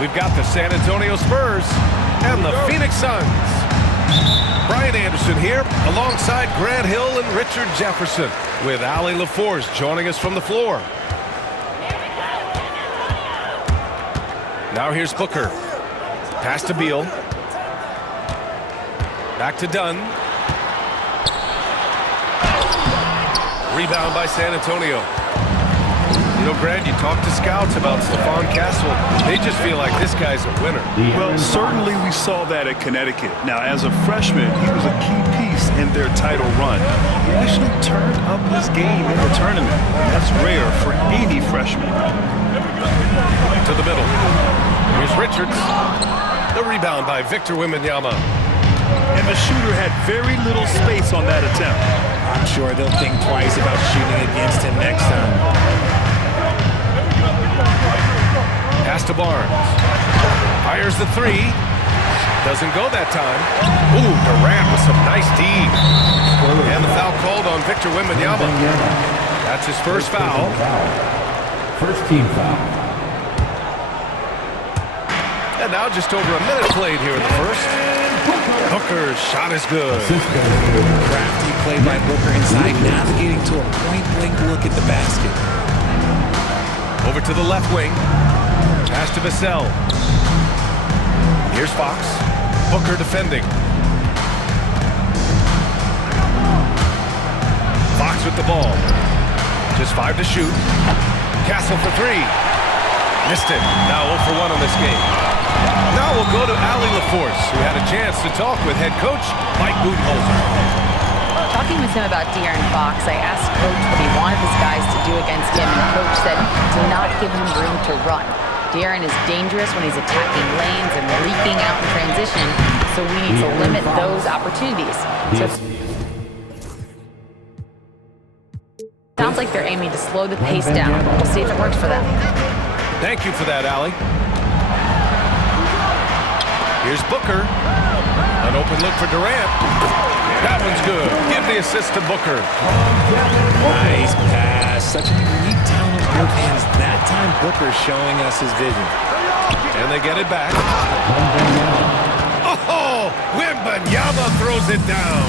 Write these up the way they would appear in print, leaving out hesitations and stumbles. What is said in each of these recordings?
We've got the San Antonio Spurs and the Phoenix Suns. Brian Anderson here alongside Grant Hill and Richard Jefferson with Allie LaForce joining us from the floor. Now here's Booker. Pass to Beal. Back to Dunn. Rebound by San Antonio. You know, Grant, you talk to scouts about Stephon Castle. They just feel like this guy's a winner. Well, certainly we saw that at Connecticut. Now, as a freshman, he was a key piece in their title run. He actually turned up his game in the tournament. That's rare for any freshman. To the middle. Here's Richards. The rebound by Victor Wembanyama. And the shooter had very little space on that attempt. I'm sure they'll think twice about shooting against him next time. Pass to Barnes. Fires the three. Doesn't go that time. Ooh, Durant with some nice D. And the foul called on Victor Wembanyama. That's his first foul. First team foul. And now just over a minute played here in the first. Booker's shot is good. Crafty play by Booker inside, navigating to a point-blank look at the basket. Over to the left wing. Pass to Vassell. Here's Fox. Booker defending. Fox with the ball. Just 5 to shoot. Castle for 3. Missed it. Now 0 for 1 on this game. Now we'll go to Allie LaForce, who had a chance to talk with head coach Mike Budenholzer. Talking with him about De'Aaron Fox, I asked Coach what he wanted his guys to do against him, and Coach said to not give him room to run. De'Aaron is dangerous when he's attacking lanes and leaking out in transition, so we need to limit those opportunities. So sounds like they're aiming to slow the pace down. We'll see if it works for them. Thank you for that, Allie. Here's Booker. An open look for Durant. That one's good. Give the assist to Booker. Nice pass. Such a unique talent on both hands. That time, Booker showing us his vision. And they get it back. Oh, Wembanyama throws it down.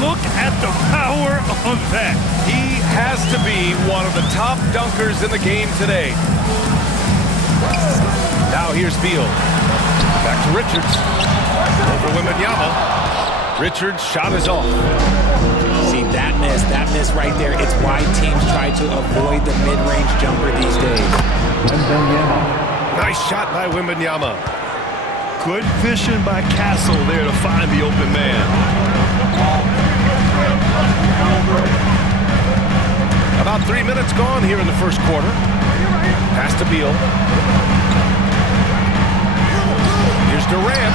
Look at the power on that. He has to be one of the top dunkers in the game today. Now here's Beal. Back to Richards. Over Wembanyama. Richards' shot is off. See, that miss right there. It's why teams try to avoid the mid-range jumper these days. Nice shot by Wembanyama. Good vision by Castle there to find the open man. About 3 minutes gone here in the first quarter. Pass to Beal. Here's Durant.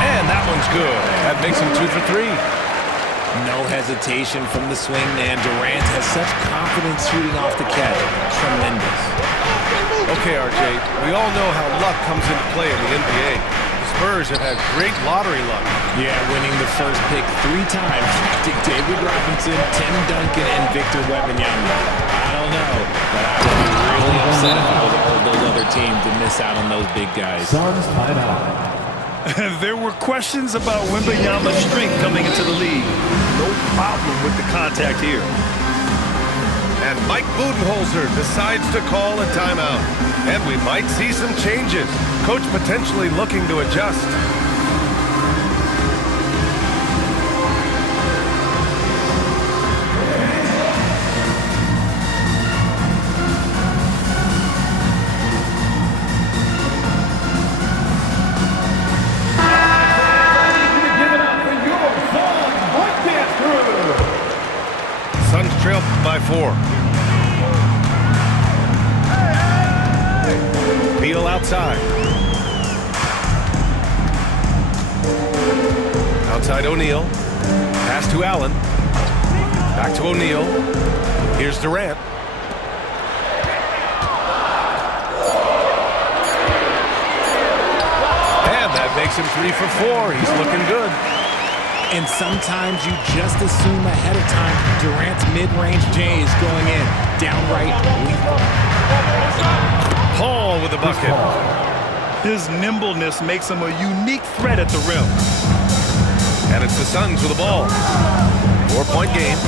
And that one's good. That makes him 2 for 3. No hesitation from the swing man. Durant has such confidence shooting off the catch. Tremendous. Okay, RJ, we all know how luck comes into play in the NBA. The Spurs have had great lottery luck. Yeah, winning the first pick 3 times. David Robinson, Tim Duncan, and Victor Wembanyama. I don't know, but I would be really upset if I was all of those other teams to miss out on those big guys. Suns timeout. There were questions about Wembanyama's strength coming into the league. No problem with the contact here. And Mike Budenholzer decides to call a timeout. And we might see some changes. Coach potentially looking to adjust. Suns trail by 4. Beal outside. Outside O'Neal. Pass to Allen. Back to O'Neal. Here's Durant. And that makes him 3 for 4. He's looking good. And sometimes you just assume ahead of time Durant's mid-range J is going in. Downright lethal. Paul with the bucket. His nimbleness makes him a unique threat at the rim. And it's the Suns with the ball. 4-point game.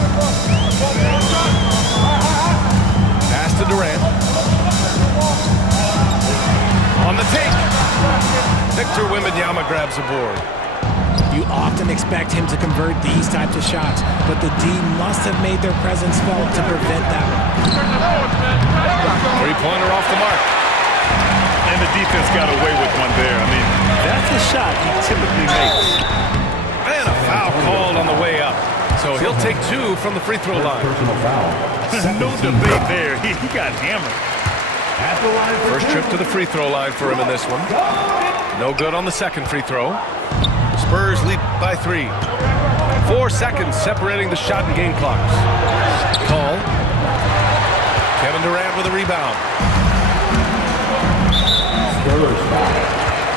Pass to Durant. On the take. Victor Wembanyama grabs the board. You often expect him to convert these types of shots, but the D must have made their presence felt to prevent that one. Three-pointer off the mark. And the defense got away with one there. I mean, that's a shot he typically makes. And a foul called on the way up. So he'll take 2 from the free throw line. Personal foul. No debate there. He got hammered. At the line for First trip to the free throw line for him in this one. No good on the second free throw. Spurs lead by 3. 4 seconds separating the shot and game clocks. Call. Kevin Durant with a rebound. Spurs foul.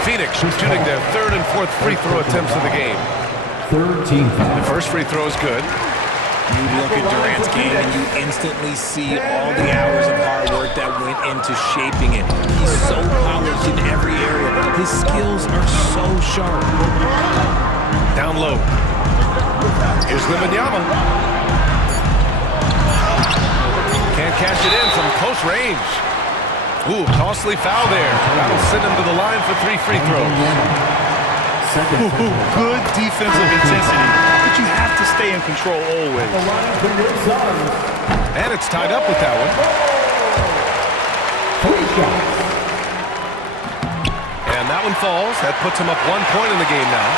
Phoenix shooting their 3rd and 4th free throw attempts of the game. Third team foul. The first free throw is good. You look at Durant's game and you instantly see all the hours of hard work that went into shaping it. He's so polished in every area. His skills are so sharp. Down low. Here's Wembanyama. Can't cash it in from close range. Ooh, costly foul there. That'll send him to the line for 3 free throws. Good defensive intensity, but you have to stay in control always. The line for your Suns. And it's tied up with that one. 3 shots. And that one falls. That puts him up 1 point in the game now.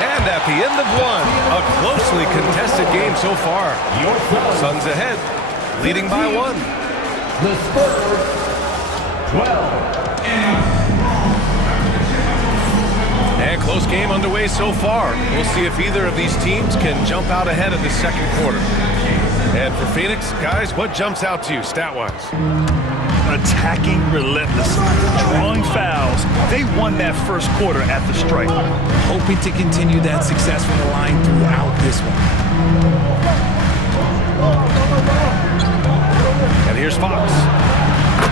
And at the end of one, a closely contested game so far. Your Suns. Suns ahead, leading by 1. The Spurs. 12. And close game underway so far. We'll see if either of these teams can jump out ahead of the second quarter. And for Phoenix, guys, what jumps out to you stat-wise? Attacking relentlessly, drawing fouls. They won that first quarter at the stripe. Hoping to continue that success from the line throughout this one. And here's Fox.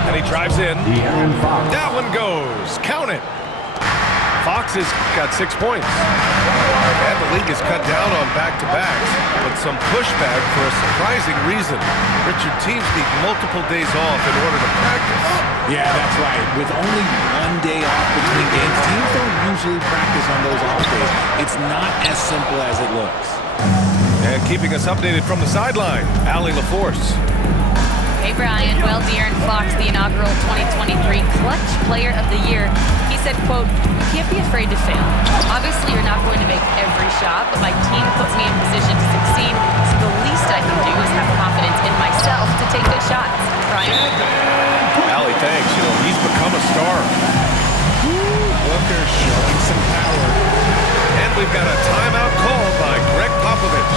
And he drives in. De'Aaron Fox. That one goes. Count it. Fox has got 6 points. And the league has cut down on back-to-backs, but some pushback for a surprising reason. Richard, teams need multiple days off in order to practice. Yeah, that's right. With only 1 day off between games, teams don't usually practice on those off days. It's not as simple as it looks. And keeping us updated from the sideline, Allie LaForce. Hey, Brian. Well, De'Aaron Fox, the inaugural 2023 Clutch Player of the Year, he said, quote, "You can't be afraid to fail. Obviously, you're not going to make every shot, but my team puts me in position to succeed, so the least I can do is have confidence in myself to take good shots." Brian? Allie, thanks. You know, he's become a star. Booker showing some power. And we've got a timeout called by Greg Popovich.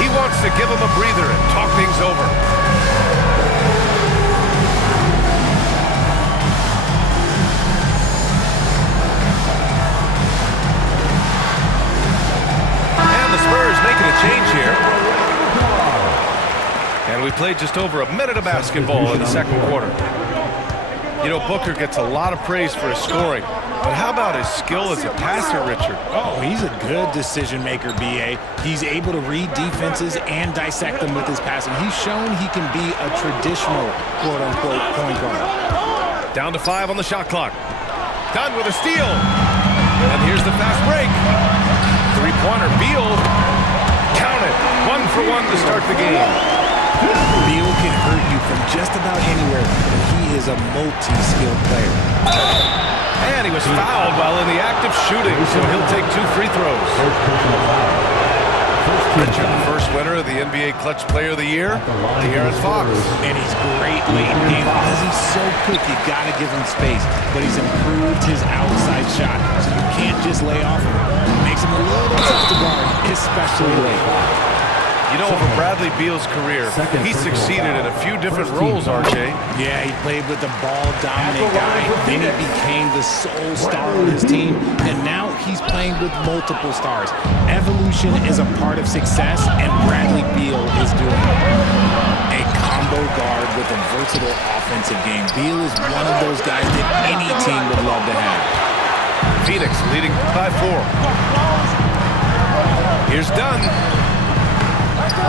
He wants to give him a breather and talk things over. Spurs making a change here. And we played just over a minute of basketball in the second quarter. You know, Booker gets a lot of praise for his scoring, but how about his skill as a passer, Richard? Oh, he's a good decision maker, B.A. He's able to read defenses and dissect them with his passing. He's shown he can be a traditional quote-unquote point guard. Down to 5 on the shot clock. Done with a steal. And here's the fast break. Three-pointer, Beal. Count it. 1 for 1 to start the game. Beal can hurt you from just about anywhere, and he is a multi-skilled player. And he was fouled while in the act of shooting, so he'll take 2 free throws. Richard, the first winner of the NBA Clutch Player of the Year, De'Aaron Fox. And he's great late in game because he's so quick. You got to give him space, but he's improved his outside shot, so you can't just lay off him. Makes him a little tough to guard, especially late. You know, over Bradley Beal's career, he succeeded in a few different roles, RJ. Yeah, he played with the ball-dominant guy. Then he became the sole star on his team, and now he's playing with multiple stars. Evolution is a part of success, and Bradley Beal is doing it. A combo guard with a versatile offensive game. Beal is one of those guys that any team would love to have. Phoenix leading by 4. Here's Dunn.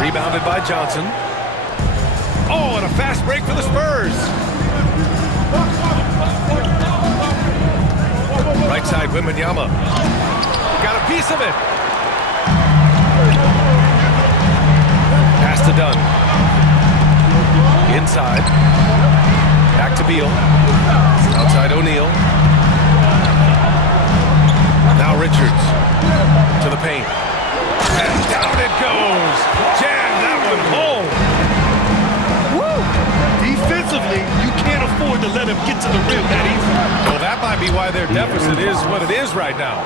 Rebounded by Johnson. Oh, and a fast break for the Spurs. Right side, Wembanyama. Got a piece of it. Pass to Dunn. Inside. Back to Beal. Outside O'Neal. Now Richards. To the paint. And down it goes. Jam that one home. Woo! Defensively, you can't afford to let him get to the rim that easy. Well, that might be why their deficit is what it is right now.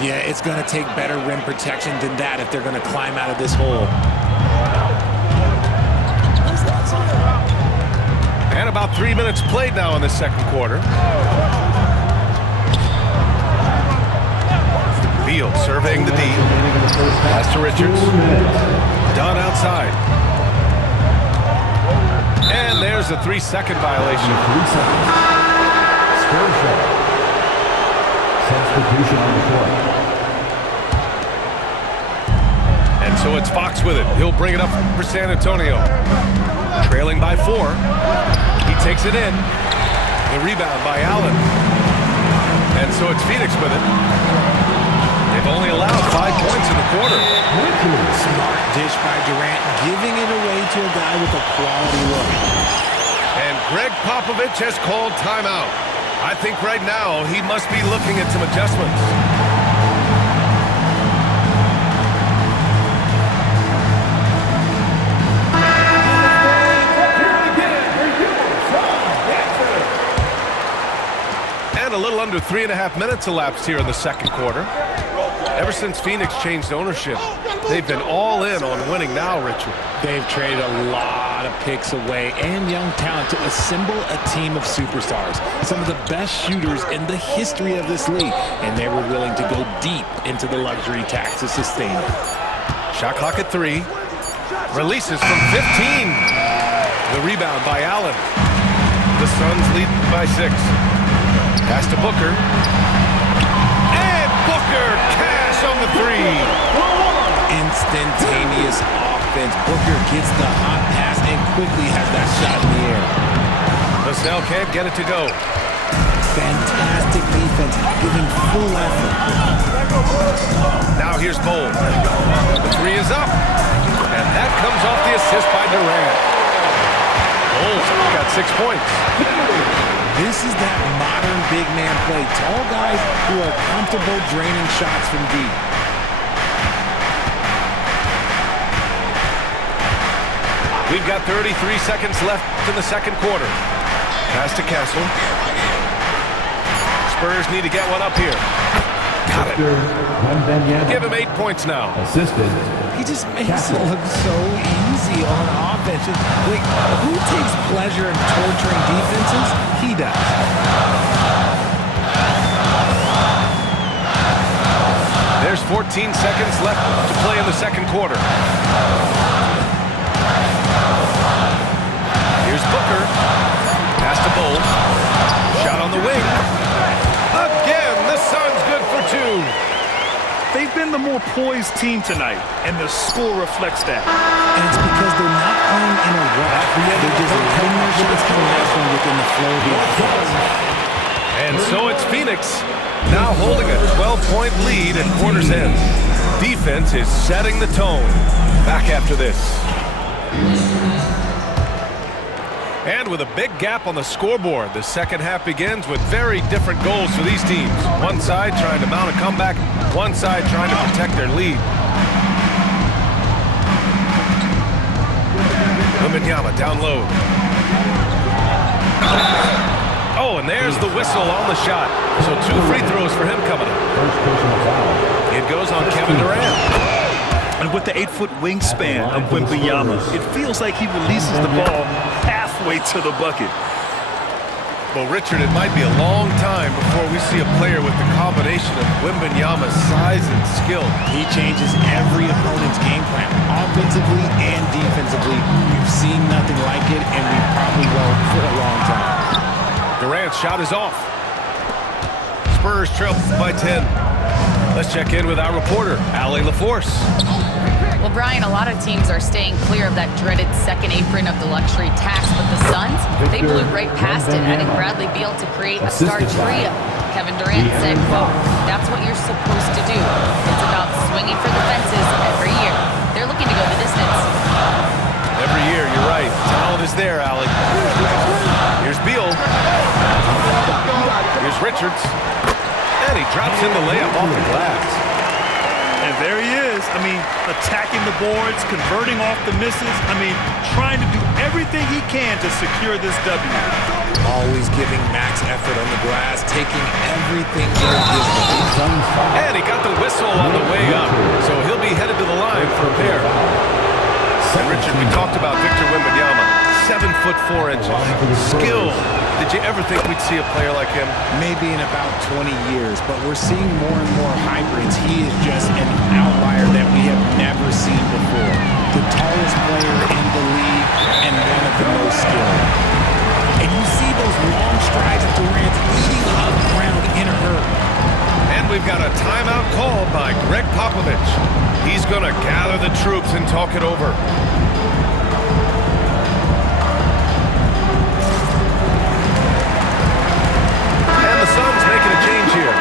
Yeah, it's going to take better rim protection than that if they're going to climb out of this hole. And about 3 minutes played now in the second quarter. Beal surveying the D. Pass to Richards. Dunn outside. And there's a 3-second violation. Spurs shot. Substitution on the court. And so it's Fox with it. He'll bring it up for San Antonio. Trailing by 4. He takes it in. The rebound by Allen. And so it's Phoenix with it. They've only allowed 5 points in the quarter. Smart dish by Durant, giving it away to a guy with a quality look. And Greg Popovich has called timeout. I think right now he must be looking at some adjustments. And a little under 3.5 minutes elapsed here in the second quarter. Ever since Phoenix changed ownership, they've been all in on winning now, Richard. They've traded a lot of picks away and young talent to assemble a team of superstars. Some of the best shooters in the history of this league. And they were willing to go deep into the luxury tax to sustain it. Shot clock at 3. Releases from 15. The rebound by Allen. The Suns lead by 6. Pass to Booker. And Booker cash on the 3. Instantaneous offense. Booker gets the hot pass and quickly has that shot in the air. Vassell can't get it to go. Fantastic defense, giving full effort. Now here's Bol. The 3 is up. And that comes off the assist by Durant. Bol's got 6 points. This is that modern big man play. Tall guys who are comfortable draining shots from deep. We've got 33 seconds left in the second quarter. Pass to Castle. Spurs need to get one up here. Got it. Give him 8 points now. Assisted. He just makes it look so easy on offense. Like, who takes pleasure in torturing defenses? He does. There's 14 seconds left to play in the second quarter. Here's Booker. Pass to Bol. Shot on the wing. Again, the Suns good for 2. They've been the more poised team tonight, and the score reflects that. And it's because they're not playing in a rush. They're just letting their shots come naturally within the flow of the offense. And so it's Phoenix now holding a 12-point lead at quarter's end. Defense is setting the tone. Back after this. And with a big gap on the scoreboard, the second half begins with very different goals for these teams. One side trying to mount a comeback, one side trying to protect their lead. Wembanyama down low. Oh, and there's the whistle on the shot. So 2 free throws for him coming up. First personal foul. It goes on Kevin Durant. And with the 8-foot wingspan of Wembanyama, it feels like he releases the ball halfway to the bucket. Well, Richard, it might be a long time before we see a player with the combination of Wembanyama's size and skill. He changes every opponent's game plan, offensively and defensively. We've seen nothing like it, and we probably will for a long time. Durant's shot is off. Spurs trail by 10. Let's check in with our reporter, Allie LaForce. Well, Brian, a lot of teams are staying clear of that dreaded second apron of the luxury tax, but the Suns, they blew right past it, adding Bradley Beal to create a star trio. Kevin Durant said, quote, "That's what you're supposed to do. It's about swinging for the fences every year." They're looking to go the distance. Every year, you're right. Talent is there, Allie. Here's Beal. Here's Richards. And he drops in the layup off the glass. And there he is. I mean, attacking the boards, converting off the misses. I mean, trying to do everything he can to secure this W. Always giving max effort on the glass, taking everything they're given. And he got the whistle on the way up, so he'll be headed to the line for a pair. And Richard, we talked about Victor Wembanyama, 7'4". Skill. Did you ever think we'd see a player like him? Maybe in about 20 years, but we're seeing more and more hybrids. He is just an outlier that we have never seen before. The tallest player in the league and one of the most skilled. And you see those long strides of Durant eating up ground in a hurry. And we've got a timeout called by Greg Popovich. He's going to gather the troops and talk it over. And the Suns making a change here.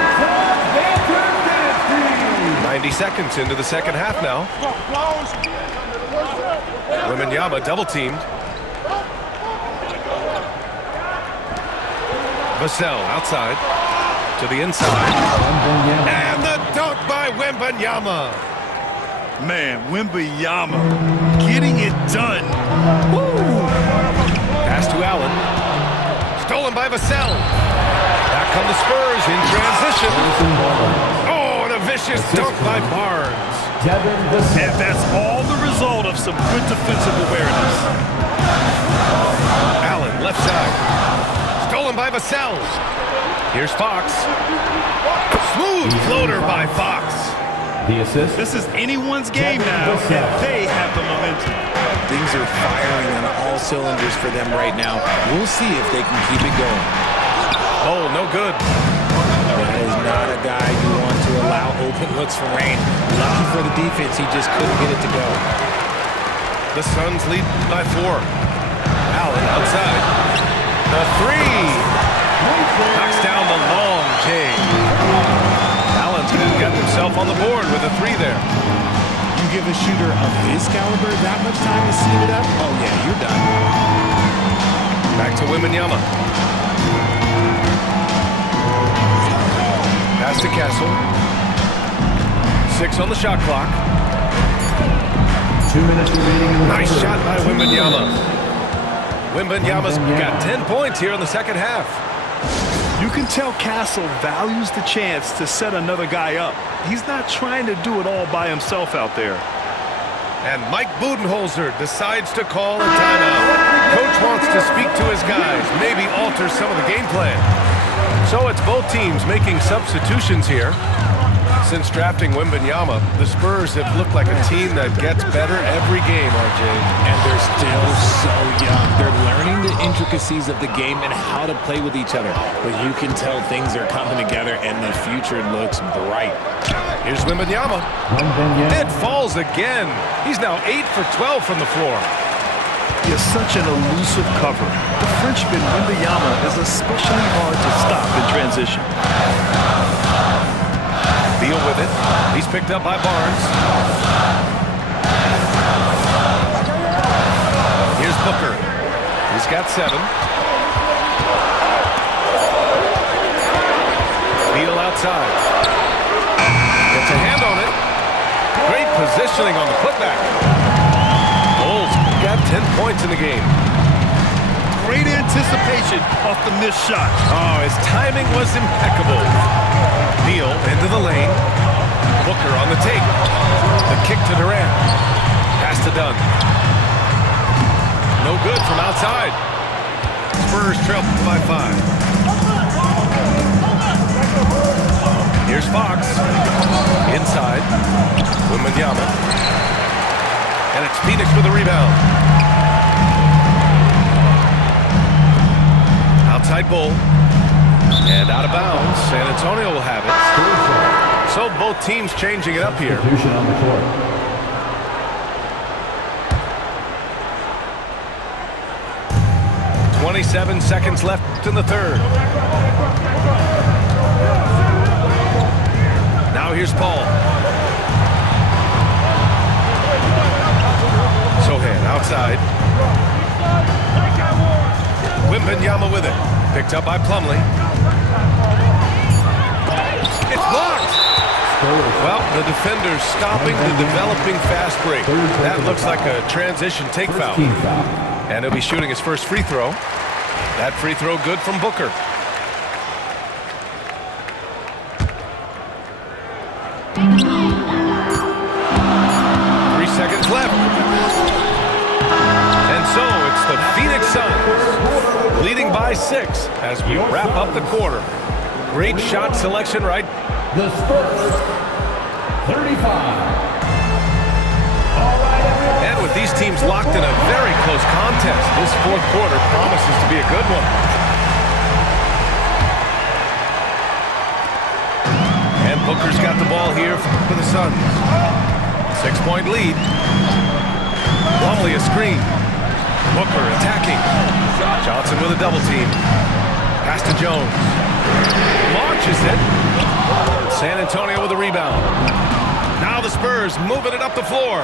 90 seconds into the second half now. Wembanyama double-teamed. Vassell outside to the inside. And the dunk by Wembanyama. Man, Wembanyama getting it done. Woo! Pass to Allen. Stolen by Vassell. Back come the Spurs in transition. Oh, and a vicious dunk by Barnes. And that's all the result of some good defensive awareness. Allen, left side. Stolen by Vassell. Here's Fox. Smooth floater by Fox. The assist. This is anyone's game now, and they have the momentum. Things are firing on all cylinders for them right now. We'll see if they can keep it going. Oh, no good. That is not a guy you want to allow open looks for rain. Lucky for the defense, he just couldn't get it to go. The Suns lead by 4. Allen outside. The three. Knocks down the long J. Allen's got himself on the board with a 3 there. You give a shooter of his caliber that much time to seal it up? Oh, yeah, you're done. Back to Wembanyama. Pass to Castle. 6 on the shot clock. 2 minutes remaining. Nice shot by Wembanyama. Wembanyama's got 10 points here in the second half. You can tell Castle values the chance to set another guy up. He's not trying to do it all by himself out there. And Mike Budenholzer decides to call a timeout. Coach wants to speak to his guys, maybe alter some of the game plan. So it's both teams making substitutions here. Since drafting Wembanyama, the Spurs have looked like a team that gets better every game, RJ. And they're still so young. They're learning the intricacies of the game and how to play with each other. But you can tell things are coming together and the future looks bright. Here's Wembanyama. It falls again. He's now 8 for 12 from the floor. He is such an elusive cover. The Frenchman Wembanyama is especially hard to stop in transition. Beal with it. He's picked up by Barnes. Here's Booker. He's got 7. Beal outside. Gets a hand on it. Great positioning on the putback. Bulls got 10 points in the game. Great anticipation off the missed shot. Oh, his timing was impeccable. Beal into the lane. Booker on the take. The kick to Durant. Pass to Dunn. No good from outside. Spurs trail by 5. Here's Fox. Inside. Wembanyama. And it's Phoenix with the rebound. Outside Bull. And out of bounds. San Antonio will have it. So both teams changing it up here. Substitution on the court. 27 seconds left in the third. Now here's Paul. Sohan outside. Wembanyama with it. Picked up by Plumlee. It's blocked. Well, the defender's stopping the developing fast break. That looks like a transition take foul. And he'll be shooting his first free throw. That free throw good from Booker. Seconds left. And so it's the Phoenix Suns leading by 6 as we wrap up the quarter. Great shot selection, right? The Spurs, 35. And with these teams locked in a very close contest, this fourth quarter promises to be a good one. And Booker's got the ball here for the Suns. 6-point lead. Plumlee a screen. Booker attacking. Johnson with a double team. Pass to Jones. Launches it. San Antonio with a rebound. Now the Spurs moving it up the floor.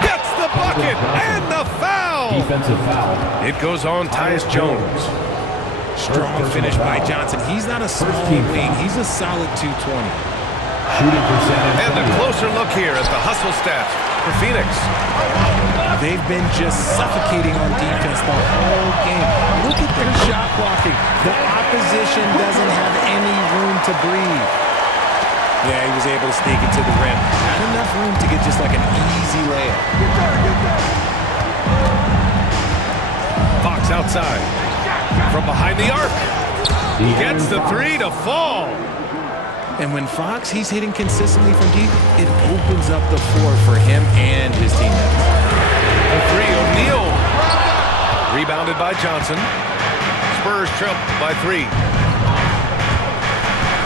Gets the bucket and the foul. Defensive foul. It goes on Tyus Jones. Strong finish by Johnson. He's not a small wing. He's a solid 220. Shooting for San Antonio. And a closer look here at the hustle stats for Phoenix. They've been just suffocating on defense the whole game. Look at their shot blocking. The opposition doesn't have any room to breathe. Yeah, he was able to sneak it to the rim. Not enough room to get just like an easy layup. Fox outside. From behind the arc. Gets the three to fall. And when Fox, he's hitting consistently from deep, it opens up the floor for him and his teammates. The three, O'Neal. Rebounded by Johnson. Spurs trail by 3.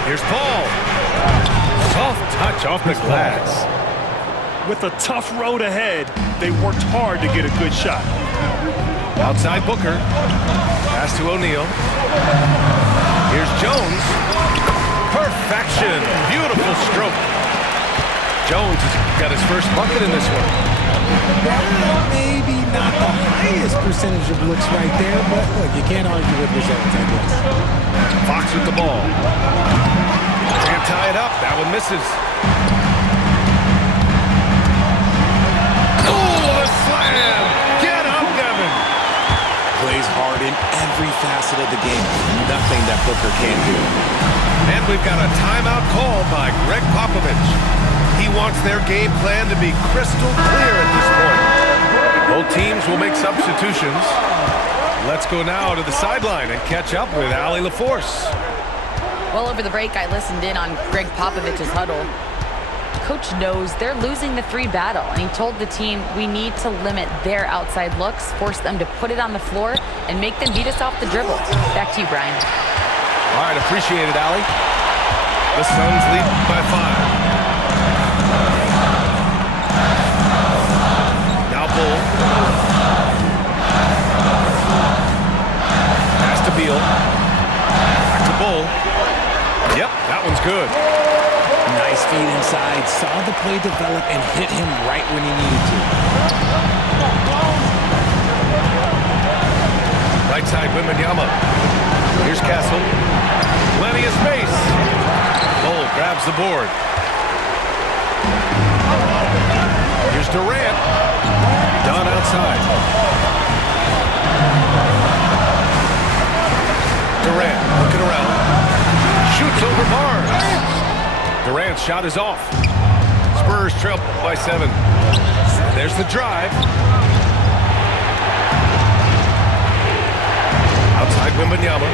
Here's Paul. Soft touch off the glass. With a tough road ahead, they worked hard to get a good shot. Outside Booker. Pass to O'Neal. Here's Jones. Perfection. Beautiful stroke. Jones has got his first bucket in this one. Maybe not the highest percentage of looks right there, but look, you can't argue with results, I guess. Fox with the ball. Can't tie it up. That one misses. Oh, the slam. Get up, Devin. Plays hard in every facet of the game. Nothing that Booker can't do. And we've got a timeout call by Greg Popovich. He wants their game plan to be crystal clear at this point. Both teams will make substitutions. Let's go now to the sideline and catch up with Allie LaForce. Well, over the break, I listened in on Greg Popovich's huddle. Coach knows they're losing the 3 battle, and he told the team, we need to limit their outside looks, force them to put it on the floor, and make them beat us off the dribble. Back to you, Brian. All right, appreciate it, Allie. The Suns lead by 5. Now Bull. Pass to Beal. Back to Bull. Yep, that one's good. Nice feed inside. Saw the play develop and hit him right when he needed to. Right side, Wembanyama. Here's Castle. Plenty of space. Bull grabs the board. Here's Durant. Done outside. Durant looking around. Shoots over Barnes. Durant's shot is off. Spurs trail by 7. There's the drive. Outside Wembanyama.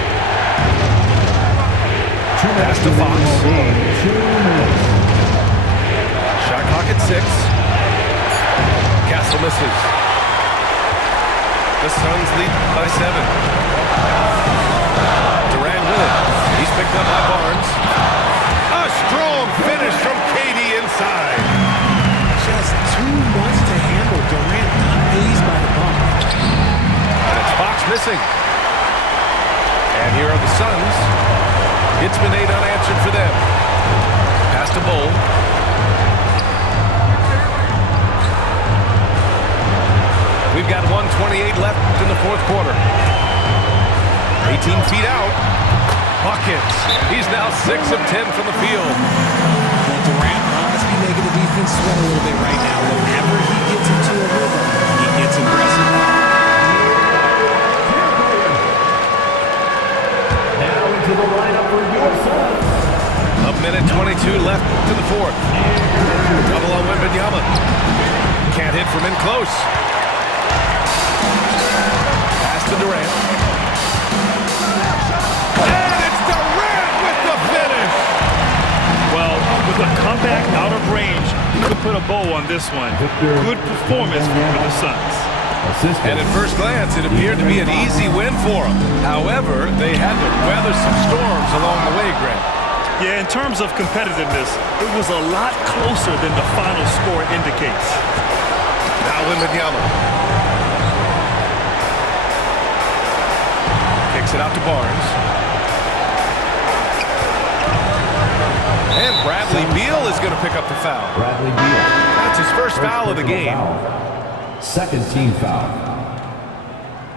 Pass to Fox. Game, 2 minutes. Shot clock at 6. Castle misses. The Suns lead by 7. Durant with it. He's picked up by Barnes. A strong finish from KD inside. Just too much to handle. Durant not phased by the bump. And it's Fox missing. And here are the Suns. It's been 8 unanswered for them. Pass to Bull. We've got 1:28 left in the fourth quarter. 18 feet out. Buckets. He's now 6 of 10 from the field. Well, Durant must be making the defense sweat a little bit right now. Whenever he gets into a rhythm, he gets aggressive. Now into the lineup for your Suns. A minute 22 left in the fourth. Double on Wembanyama. Can't hit from in close. Pass to Durant. And it's Durant with the finish. Well, with a comeback out of range, you could put a bow on this one. Good performance for the Suns. And at first glance, it appeared to be an easy win for them. However, they had to weather some storms along the way, Grant. Yeah, in terms of competitiveness, it was a lot closer than the final score indicates. Now Wembanyama. Kicks it out to Barnes. And Bradley Beal is going to pick up the foul. Bradley Beal. That's his first foul of the game. Second team foul.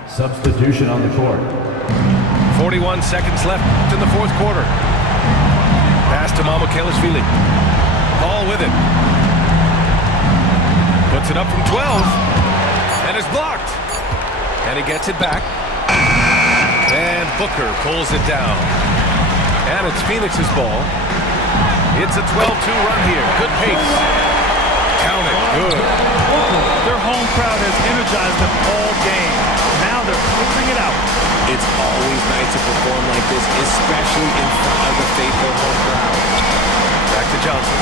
Substitution on the court. 41 seconds left in the fourth quarter. Pass to Mamukelashvili. Ball with it. Puts it up from 12. And is blocked. And he gets it back. And Booker pulls it down. And it's Phoenix's ball. It's a 12-2 run here. Good pace. Count it. Good. Their home crowd has energized them all game. Now they're closing it out. It's always nice to perform like this, especially in front of the faithful home crowd. Back to Johnson.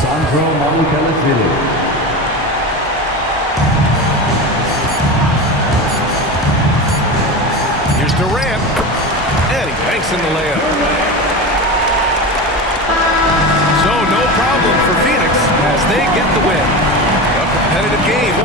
Sandro Mamukelashvili. Here's Durant. And he banks in the layup. So no problem for Phoenix as they get the win. A competitive game.